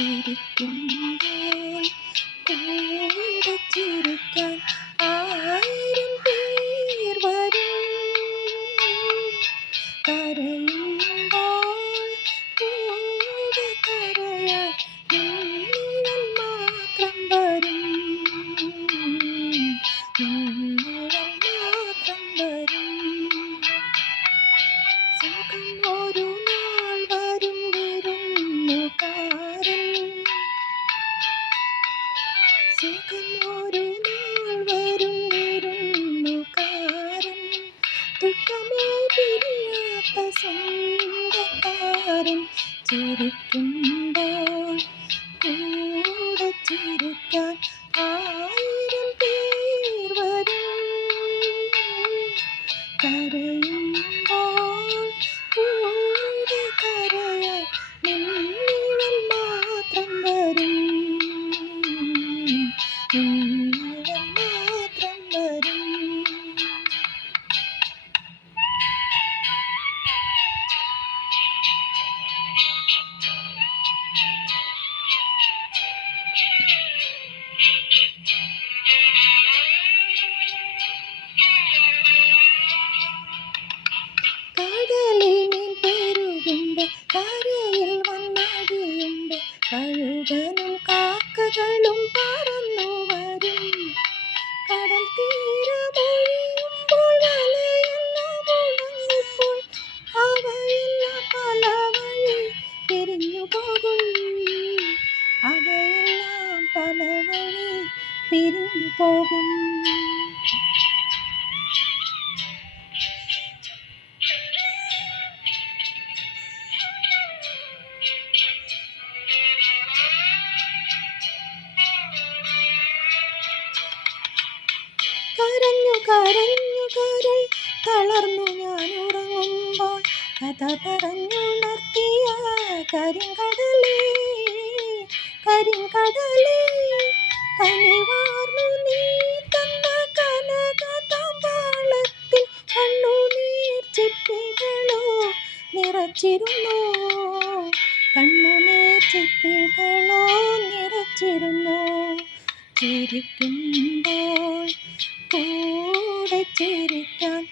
ചിരിക്കുമ്പോൾ കൂടെ ചിരിക്കാൻ ആയിരം പേർ വരും. കരയുമ്പോൾ കൂടെ കരയാൻ നിന്നിഴൽ മാത്രം വരും. നിന്നിഴൽ മാത്രം വരും. സുഖം ഒരു നാൾ വരും വിരുന്നുകാരൻ. സുഖം ഒരു നാൾ വരും വിരുന്നുകാരൻ. ദുഃഖമോ പിരിയാത്ത സ്വന്തക്കാരൻ. ചിരിക്കുമ്പോൾ കൂടെ ചിരിക്കാൻ ആയിരം പേർ വരും. കരയുമ്പോൾ കൂടെ കരയാൻ നിന്നിഴൽ മാത്രം വരും. നിന്നിഴൽ മാത്രം വരും. കടലിൽ മീൻ പെരുകുമ്പോൾ കരയിൽ വന്നടിയുമ്പോൾ കഴുകനും കാക്കകളും പറന്നു വരും. കടൽ തീരമൊഴിയുമ്പോൾ വലയെല്ലാം ഉണങ്ങുമ്പോൾ അവയെല്ലാം പല വഴി പിരിഞ്ഞു പോകും. അവയെല്ലാം പല വഴി പിരിഞ്ഞു പോകും. കരഞ്ഞു കരഞ്ഞു കരൾ തളർന്നു ഞാൻ ഉറങ്ങുമ്പോൾ കഥ പറഞ്ഞുണർത്തിയ കരിങ്കടലേ, കരിങ്കടലേ, കനിവാർന്നു നീ തന്ന കനകതാമ്പാളത്തിൽ കണ്ണുനീർ ചിപ്പികളോ നിറച്ചിരുന്നു. കണ്ണുനീർ ചിപ്പികളോ നിറച്ചിരുന്നു. ചിരിക്കുമ്പോൾ കൂടെ ചിരിക്കാൻ